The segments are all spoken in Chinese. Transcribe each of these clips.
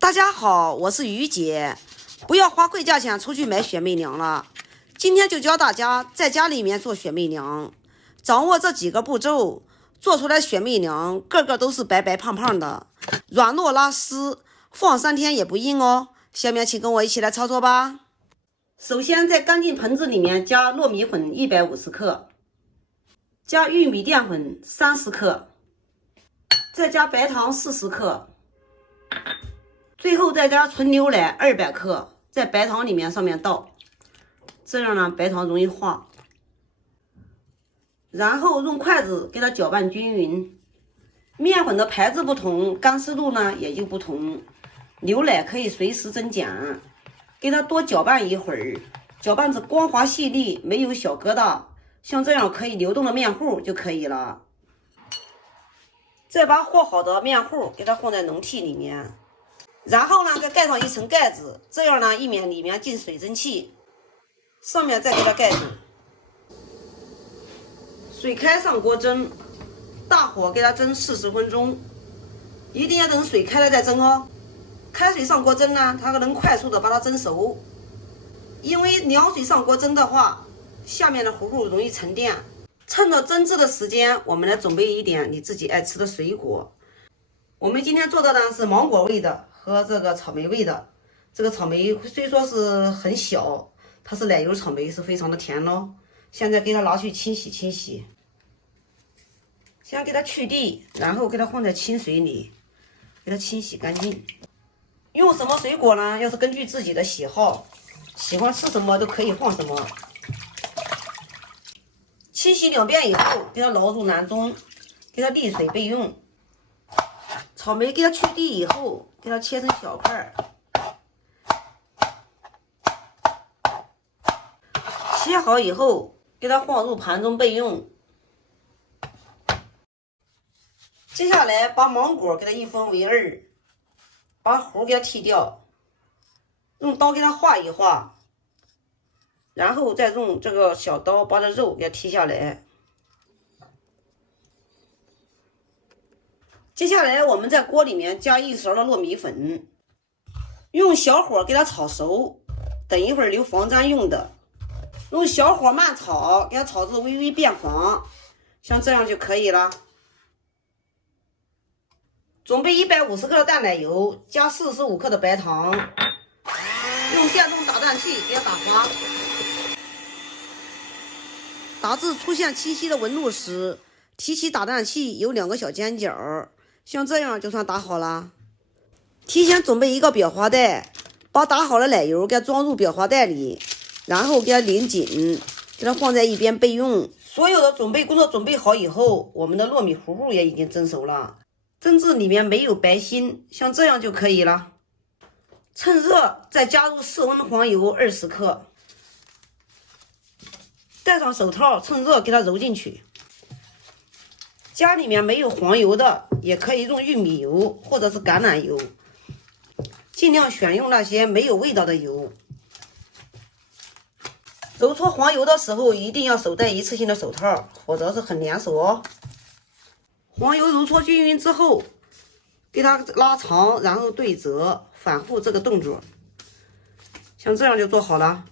大家好，我是于姐。不要花贵价钱出去买雪媚娘了，今天就教大家在家里面做雪媚娘。掌握这几个步骤，做出来雪媚娘个个都是白白胖胖的，软糯拉丝，放3天也不硬哦。下面请跟我一起来操作吧。首先在干净盆子里面加糯米粉150克，加玉米淀粉30克，再加白糖40克，最后再加纯牛奶200克，在白糖里面上面倒，这样呢白糖容易化。然后用筷子给它搅拌均匀。面粉的牌子不同，干湿度呢也就不同。牛奶可以随时增减，给它多搅拌一会儿，搅拌至光滑细腻，没有小疙瘩，像这样可以流动的面糊就可以了。再把和好的面糊给它放在笼屉里面，然后呢再盖上一层盖子，这样呢以免里面进水蒸气。上面再给它盖住。水开上锅蒸，大火给它蒸40分钟，一定要等水开了再蒸哦。开水上锅蒸呢，它能快速的把它蒸熟。因为凉水上锅蒸的话，下面的糊糊容易沉淀。趁着蒸制的时间，我们来准备一点你自己爱吃的水果。我们今天做的呢是芒果味的和这个草莓味的。这个草莓虽说是很小，它是奶油草莓，是非常的甜咯。现在给它拿去清洗清洗，先给它去蒂，然后给它放在清水里，给它清洗干净。用什么水果呢？要是根据自己的喜好，喜欢吃什么都可以放什么。清洗2遍以后，给它捞入囊中，给它沥水备用。草莓给它去蒂以后，给它切成小块，切好以后，给它放入盘中备用。接下来把芒果给它一分为2，把核给它剔掉，用刀给它划一划，然后再用这个小刀把这肉给它剔下来。接下来我们在锅里面加1勺的糯米粉，用小火给它炒熟，等一会儿留防粘用的。用小火慢炒，给它炒至微微变黄，像这样就可以了。准备150克的淡奶油，加45克的白糖，用电动打蛋器给它打滑，打至出现清晰的纹路时，提起打蛋器有2个小尖角，像这样就算打好了。提前准备一个裱花袋，把打好的奶油给它装入裱花袋里，然后给它拧紧，给它放在一边备用。所有的准备工作准备好以后，我们的糯米糊糊也已经蒸熟了，蒸至里面没有白心，像这样就可以了。趁热再加入室温黄油20克，戴上手套，趁热给它揉进去。家里面没有黄油的，也可以用玉米油或者是橄榄油，尽量选用那些没有味道的油。揉搓黄油的时候，一定要手戴一次性的手套，否则是很粘手哦。黄油揉搓均匀之后，给它拉长，然后对折，反复这个动作，像这样就做好了。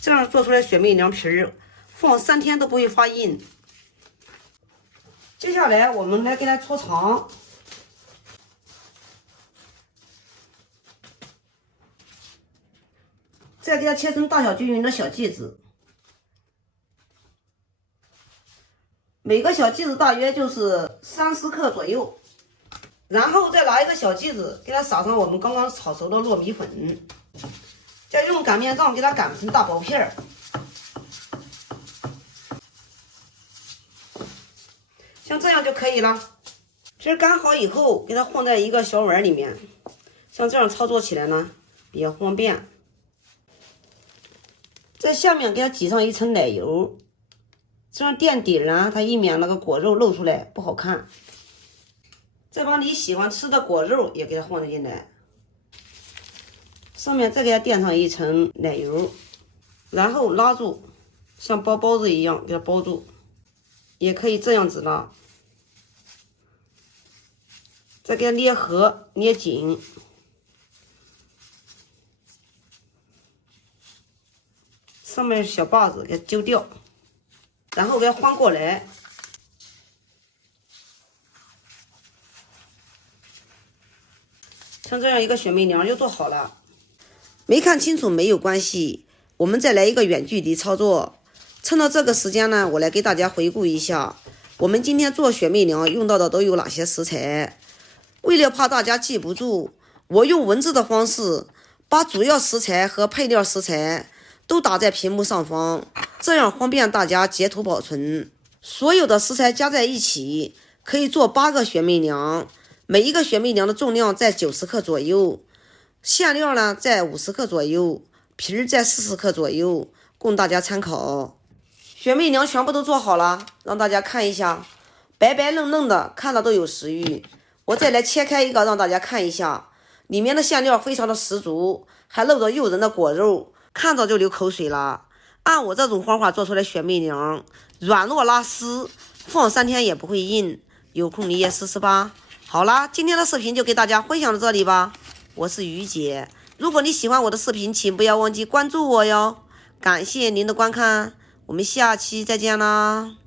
这样做出来雪媚娘皮儿，放3天都不会发硬。接下来我们来给它搓长，再给它切成大小均匀的小剂子。每个小剂子大约就是30克左右，然后再拿一个小剂子给它撒上我们刚刚炒熟的糯米粉，再用擀面杖给它擀成大薄片儿，像这样就可以了。皮儿擀好以后，给它放在一个小碗里面，像这样操作起来呢比较方便。在下面给它挤上一层奶油，这样垫底呢，它以免那个果肉露出来不好看。再把你喜欢吃的果肉也给它放进来，上面再给它垫上一层奶油，然后拉住，像包包子一样给它包住，也可以这样子拉，再给它捏合捏紧，上面小把子给它揪掉，然后给它翻过来。像这样一个雪媚娘就做好了。没看清楚没有关系，我们再来一个远距离操作。趁到这个时间呢，我来给大家回顾一下，我们今天做雪媚娘用到的都有哪些食材。为了怕大家记不住，我用文字的方式把主要食材和配料食材都打在屏幕上方，这样方便大家截图保存。所有的食材加在一起可以做8个雪媚娘，每一个雪媚娘的重量在90克左右，馅料呢在50克左右，皮儿在40克左右，供大家参考。雪媚娘全部都做好了，让大家看一下，白白嫩嫩的，看了都有食欲。我再来切开一个让大家看一下，里面的馅料非常的十足，还露着诱人的果肉，看着就流口水了。按我这种方法做出来雪媚娘，软糯拉丝，放3天也不会硬，有空你也试试吧。好啦，今天的视频就给大家分享到这里吧。我是于姐，如果你喜欢我的视频，请不要忘记关注我哟。感谢您的观看，我们下期再见啦。